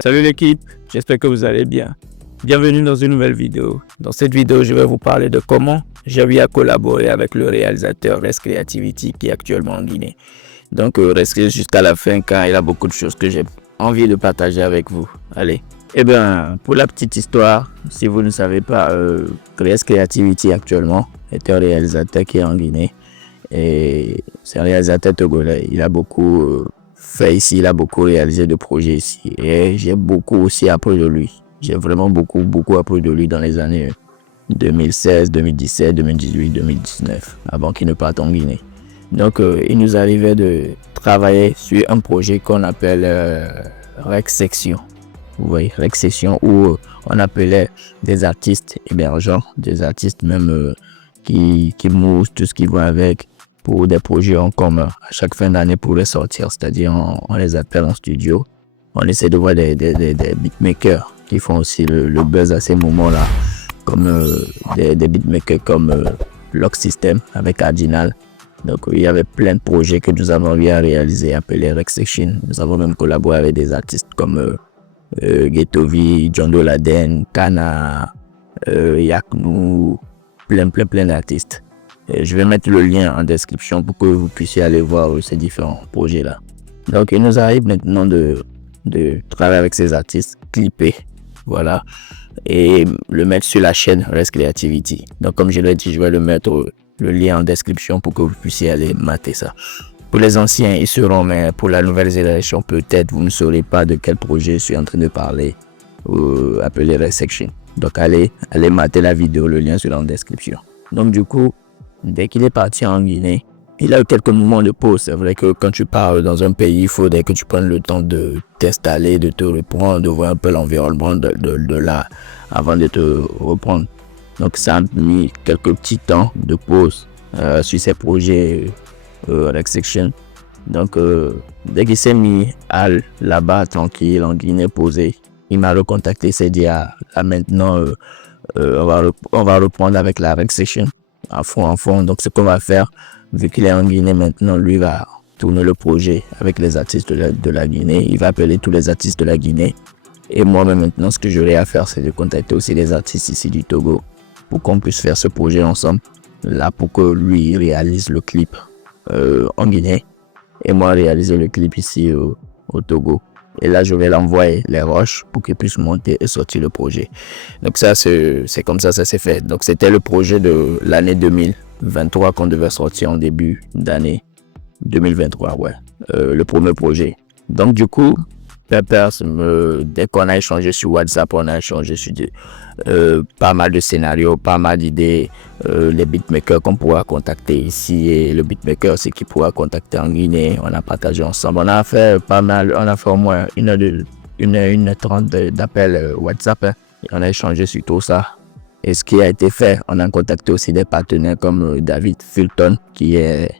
Salut l'équipe, j'espère que vous allez bien. Bienvenue dans une nouvelle vidéo. Dans cette vidéo, je vais vous parler de comment j'ai eu à collaborer avec le réalisateur Rest Creativity qui est actuellement en Guinée. Donc restez jusqu'à la fin car il y a beaucoup de choses que j'ai envie de partager avec vous. Allez. Eh bien, pour la petite histoire, si vous ne savez pas, Rest Creativity actuellement est un réalisateur qui est en Guinée. Et c'est un réalisateur togolais. Il a beaucoup fait ici, il a beaucoup réalisé de projets ici. Et j'ai beaucoup aussi appris de lui. J'ai vraiment beaucoup appris de lui dans les années 2016, 2017, 2018, 2019, avant qu'il ne parte en Guinée. Donc, il nous arrivait de travailler sur un projet qu'on appelle Rex Section. Vous voyez, Rex Section, où on appelait des artistes émergents, des artistes même qui moussent tout ce qui va avec, pour des projets en commun. À chaque fin d'année pour les sortir, c'est-à-dire on les appelle en studio. On essaie de voir des beatmakers qui font aussi le buzz à ces moments-là, comme des beatmakers comme Lock System avec Cardinal. Donc il y avait plein de projets que nous avons eu à réaliser, appelés Rex Section. Nous avons même collaboré avec des artistes comme Ghettovi, John Doladen, Kana, Yaknou, plein d'artistes. Je vais mettre le lien en description pour que vous puissiez aller voir ces différents projets-là. Donc, il nous arrive maintenant de travailler avec ces artistes, clipper, voilà, et le mettre sur la chaîne Rest Creativity. Donc, comme je l'ai dit, je vais le mettre le lien en description pour que vous puissiez aller mater ça. Pour les anciens, ils seront, mais pour la nouvelle génération, peut-être vous ne saurez pas de quel projet je suis en train de parler, appelé Rest Section. Donc, allez mater la vidéo, le lien sera en description. Donc, du coup, dès qu'il est parti en Guinée, il a eu quelques moments de pause. C'est vrai que quand tu pars dans un pays, il faudrait que tu prennes le temps de t'installer, de te reprendre, de voir un peu l'environnement de là avant de te reprendre. Donc ça a mis quelques petits temps de pause sur ces projets Rex Section. Donc dès qu'il s'est mis là-bas tranquille en Guinée posé, il m'a recontacté, il s'est dit là maintenant on va reprendre avec la Rex Section. À fond. Donc, ce qu'on va faire, vu qu'il est en Guinée maintenant, lui va tourner le projet avec les artistes de la Guinée. Il va appeler tous les artistes de la Guinée. Et moi-même, maintenant, ce que j'aurai à faire, c'est de contacter aussi les artistes ici du Togo pour qu'on puisse faire ce projet ensemble. Là, pour que lui réalise le clip en Guinée et moi réaliser le clip ici au Togo. Et là, je vais l'envoyer les rushs pour qu'il puisse monter et sortir le projet. Donc ça, c'est comme ça s'est fait. Donc c'était le projet de l'année 2023 qu'on devait sortir en début d'année 2023, ouais. Le premier projet. Donc du coup, Peppers, dès qu'on a échangé sur WhatsApp, on a échangé sur pas mal de scénarios, pas mal d'idées, les beatmakers qu'on pourra contacter ici et le beatmaker aussi qui pourra contacter en Guinée. On a partagé ensemble. On a fait pas mal, on a fait au moins 1h30 d'appels WhatsApp. Et on a échangé sur tout ça. Et ce qui a été fait, on a contacté aussi des partenaires comme David Fulton, qui est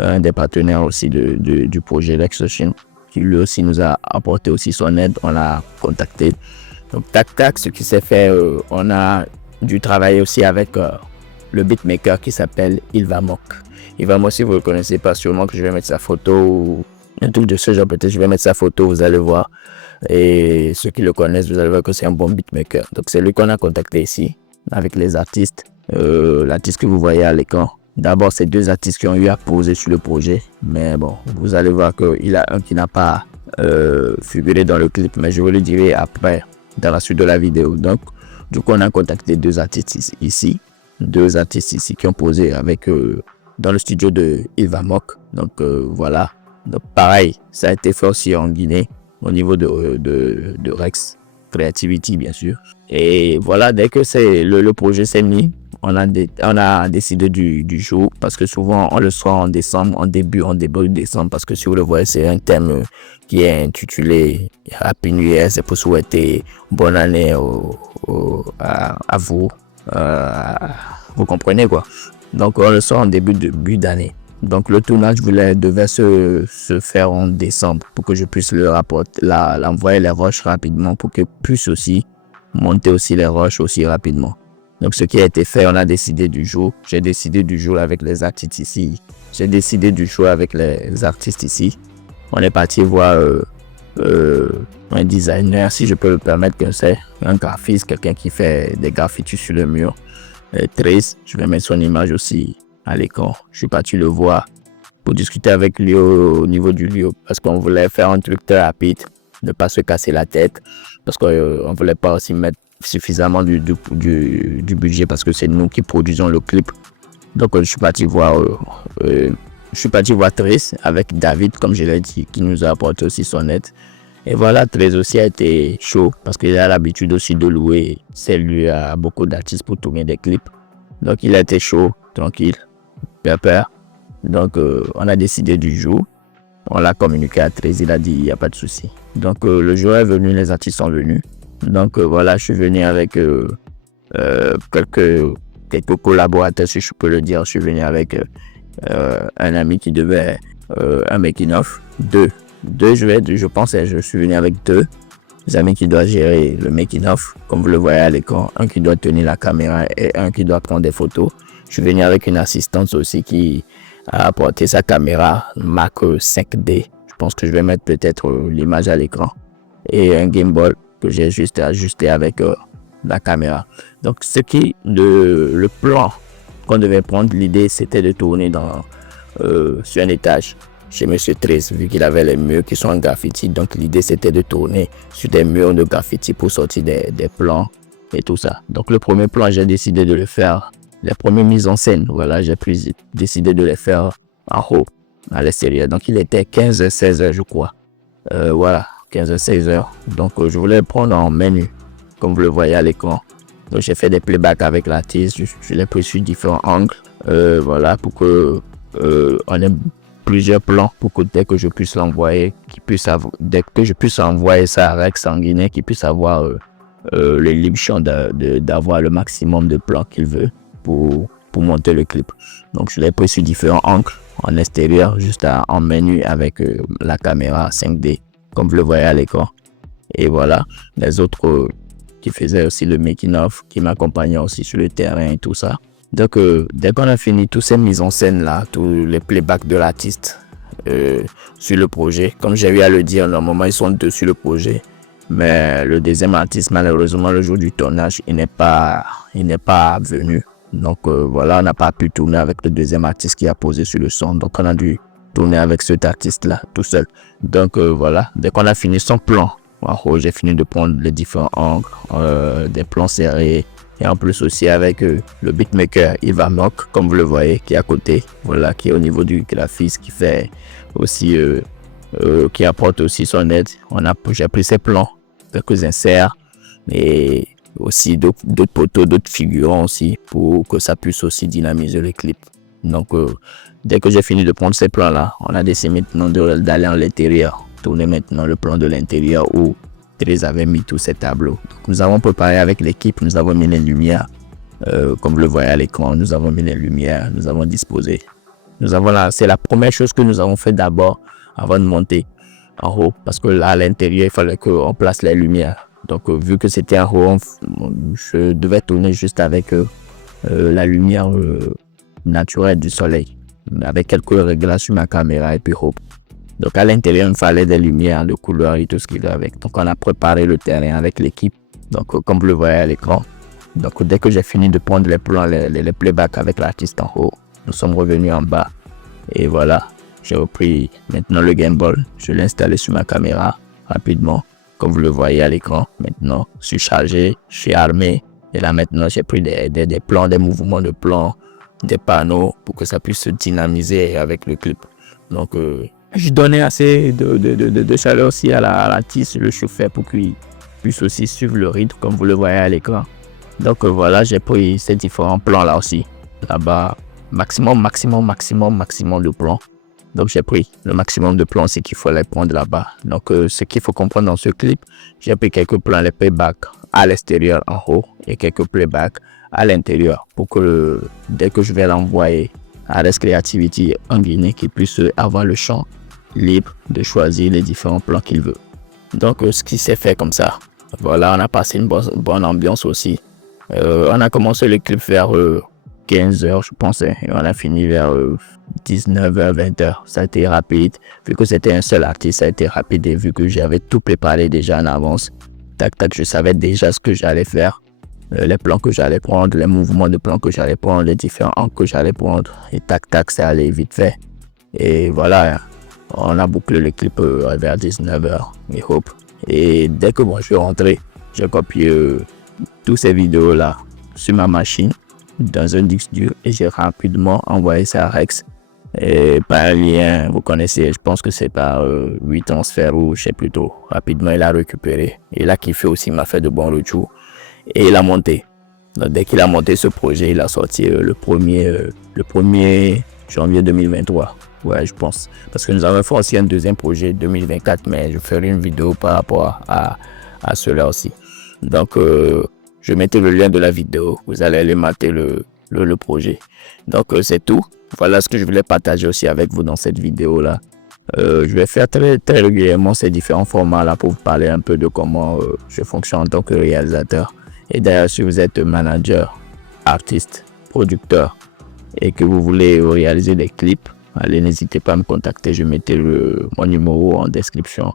un des partenaires aussi du projet Rex Section, qui lui aussi nous a apporté aussi son aide. On l'a contacté. Donc tac, ce qui s'est fait, on a dû travailler aussi avec le beatmaker qui s'appelle Ilvamok. Ilvamok, si vous ne le connaissez pas, sûrement que je vais mettre sa photo ou un truc de ce genre, peut-être je vais mettre sa photo, vous allez voir. Et ceux qui le connaissent, vous allez voir que c'est un bon beatmaker. Donc c'est lui qu'on a contacté ici avec les artistes. L'artiste que vous voyez à l'écran. D'abord, c'est deux artistes qui ont eu à poser sur le projet. Mais bon, vous allez voir qu'il y a un qui n'a pas figuré dans le clip. Mais je vous le dirai après, dans la suite de la vidéo. Donc, du coup, on a contacté deux artistes ici. Deux artistes ici qui ont posé avec dans le studio de Ilvamok. Donc, voilà. Donc, pareil, ça a été fait aussi en Guinée, au niveau de Rex Creativity, bien sûr. Et voilà, dès que le projet s'est mis, on a décidé du jour, parce que souvent on le sort en décembre, en début décembre, parce que si vous le voyez, c'est un thème qui est intitulé Happy New Year, c'est pour souhaiter bonne année à vous. Vous comprenez quoi. Donc on le sort en début d'année. Donc le tournage devait se faire en décembre pour que je puisse l'envoyer les rushs rapidement, pour que puisse aussi monter aussi les rushs aussi rapidement. Donc ce qui a été fait, on a décidé du jour. J'ai décidé du jour avec les artistes ici. On est parti voir un designer, si je peux me permettre, que c'est un graphiste, quelqu'un qui fait des graffitis sur le mur. Trace, je vais mettre son image aussi à l'écran. Je suis parti le voir pour discuter avec lui au niveau du lieu parce qu'on voulait faire un truc très rapide, ne pas se casser la tête parce qu'on ne voulait pas aussi mettre suffisamment du budget parce que c'est nous qui produisons le clip. Donc je suis parti voir Trace avec David, comme je l'ai dit, qui nous a apporté aussi son aide. Et voilà, Trace aussi a été chaud parce qu'il a l'habitude aussi de louer ses lieux à beaucoup d'artistes pour tourner des clips. Donc il a été chaud, tranquille, pépère. Donc on a décidé du jour. On l'a communiqué à Trace, il a dit il n'y a pas de souci. Donc le jour est venu, les artistes sont venus. Donc voilà, je suis venu avec quelques collaborateurs, si je peux le dire. Je suis venu avec un ami qui devait un making of, deux, je pense, je suis venu avec deux amis qui doivent gérer le making of, comme vous le voyez à l'écran, un qui doit tenir la caméra et un qui doit prendre des photos. Je suis venu avec une assistante aussi qui a apporté sa caméra Mac 5D. Je pense que je vais mettre peut-être l'image à l'écran et un gimbal que j'ai juste ajusté avec la caméra. Donc le plan qu'on devait prendre, l'idée c'était de tourner sur un étage chez Monsieur Trace, vu qu'il avait les murs qui sont en graffiti. Donc l'idée c'était de tourner sur des murs de graffiti pour sortir des plans et tout ça. Donc le premier plan, j'ai décidé de le faire, les premières mises en scène, voilà, j'ai décidé de les faire en haut, à l'extérieur. Donc il était 15h-16h je crois. Voilà, 15h-16h. Donc je voulais le prendre en menu, comme vous le voyez à l'écran. Donc j'ai fait des playbacks avec l'artiste, je l'ai pris sur différents angles. Voilà, pour que on ait plusieurs plans pour que dès que je puisse l'envoyer, dès que je puisse envoyer ça à Rex Sanguinet, qu'il puisse avoir le libre champ d'avoir le maximum de plans qu'il veut pour monter le clip. Donc je l'ai pris sur différents angles, en extérieur, juste en menu avec la caméra 5D, comme vous le voyez à l'écran. Et voilà, les autres qui faisaient aussi le making of, qui m'accompagnaient aussi sur le terrain et tout ça. Donc dès qu'on a fini toutes ces mises en scène là, tous les playbacks de l'artiste sur le projet, comme j'ai eu à le dire, normalement ils sont deux sur le projet, mais le deuxième artiste, malheureusement, le jour du tournage, il n'est pas venu. Donc voilà, on n'a pas pu tourner avec le deuxième artiste qui a posé sur le son. Donc on a dû tourner avec cet artiste là tout seul. Donc voilà, dès qu'on a fini son plan, j'ai fini de prendre les différents angles, des plans serrés. Et en plus aussi avec le beatmaker Ivamok, comme vous le voyez, qui est à côté, voilà, qui est au niveau du graphiste, qui fait aussi, qui apporte aussi son aide. J'ai pris ses plans, quelques inserts et aussi d'autres poteaux, d'autres figurants aussi, pour que ça puisse aussi dynamiser le clip. Donc dès que j'ai fini de prendre ces plans là, on a décidé maintenant d'aller à l'intérieur, tourner maintenant le plan de l'intérieur où Trace avait mis tous ces tableaux. Donc, nous avons préparé avec l'équipe, nous avons mis les lumières, comme vous le voyez à l'écran, nous avons mis les lumières, nous avons disposé. C'est la première chose que nous avons fait d'abord avant de monter en haut, parce que là à l'intérieur il fallait qu'on place les lumières. Donc vu que c'était en haut, je devais tourner juste avec la lumière naturelle du soleil, avec quelques réglages sur ma caméra et puis hop. Donc à l'intérieur, il fallait des lumières, de couleurs et tout ce qui va avec. Donc on a préparé le terrain avec l'équipe. Donc comme vous le voyez à l'écran. Donc dès que j'ai fini de prendre les plans, les playbacks avec l'artiste en haut, nous sommes revenus en bas. Et voilà, j'ai repris maintenant le gimbal. Je l'ai installé sur ma caméra rapidement. Comme vous le voyez à l'écran. Maintenant, je suis chargé, je suis armé. Et là maintenant, j'ai pris des plans, des mouvements de plans, des panneaux pour que ça puisse se dynamiser avec le clip. Donc je donnais assez de chaleur aussi à l'artiste, le chauffeur, pour qu'il puisse aussi suivre le rythme comme vous le voyez à l'écran. Donc voilà, j'ai pris ces différents plans là aussi. Là-bas, maximum de plans. Donc j'ai pris le maximum de plans aussi qu'il fallait prendre là-bas. Donc ce qu'il faut comprendre dans ce clip, j'ai pris quelques plans, les playbacks à l'extérieur en haut et quelques playbacks à l'intérieur pour que dès que je vais l'envoyer à Rex Creativity en Guinée, qu'il puisse avoir le champ libre de choisir les différents plans qu'il veut. Donc ce qui s'est fait comme ça. Voilà, on a passé une bonne ambiance aussi. On a commencé le clip vers 15 heures, je pense, et on a fini vers 19h, 20h. Ça a été rapide. Vu que c'était un seul artiste, ça a été rapide et vu que j'avais tout préparé déjà en avance. Tac, tac, je savais déjà ce que j'allais faire. Les plans que j'allais prendre, les mouvements de plans que j'allais prendre, les différents angles que j'allais prendre. Et tac, tac, ça allait vite fait. Et voilà, on a bouclé le clip vers 19h, I hope. Et dès que moi je suis rentré, j'ai copié toutes ces vidéos-là sur ma machine, dans un disque dur, et j'ai rapidement envoyé ça à Rex. Et par un lien, vous connaissez, je pense que c'est par 8 transferts ou je sais plus tôt. Rapidement, il a récupéré. Il a kiffé aussi, il m'a fait de bons retours. Et il a monté. Donc, dès qu'il a monté ce projet, il a sorti le 1er janvier 2023. Ouais, je pense. Parce que nous avons fait aussi un deuxième projet 2024, mais je ferai une vidéo par rapport à cela aussi. Donc, je mettrai le lien de la vidéo. Vous allez aller mater le projet. Donc, c'est tout. Voilà ce que je voulais partager aussi avec vous dans cette vidéo-là. Je vais faire très régulièrement ces différents formats-là pour vous parler un peu de comment je fonctionne en tant que réalisateur. Et d'ailleurs, si vous êtes manager, artiste, producteur et que vous voulez réaliser des clips, allez, n'hésitez pas à me contacter. Je mettrai mon numéro en description.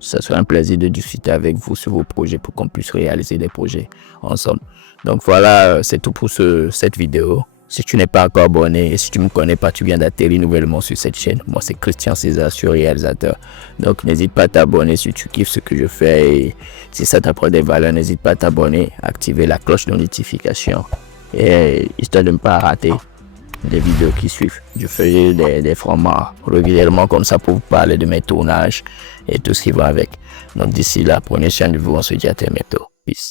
Ça sera un plaisir de discuter avec vous sur vos projets pour qu'on puisse réaliser des projets ensemble. Donc voilà, c'est tout pour cette vidéo. Si tu n'es pas encore abonné et si tu ne me connais pas, tu viens d'atterrir nouvellement sur cette chaîne. Moi, c'est Christian César, je suis réalisateur. Donc, n'hésite pas à t'abonner si tu kiffes ce que je fais. Et si ça t'apporte des valeurs, n'hésite pas à t'abonner, activer la cloche de notification. Et histoire de ne pas rater les vidéos qui suivent. Je ferai des formats régulièrement comme ça pour vous parler de mes tournages et tout ce qui va avec. Donc, d'ici là, prenez soin de vous. On se dit à très bientôt.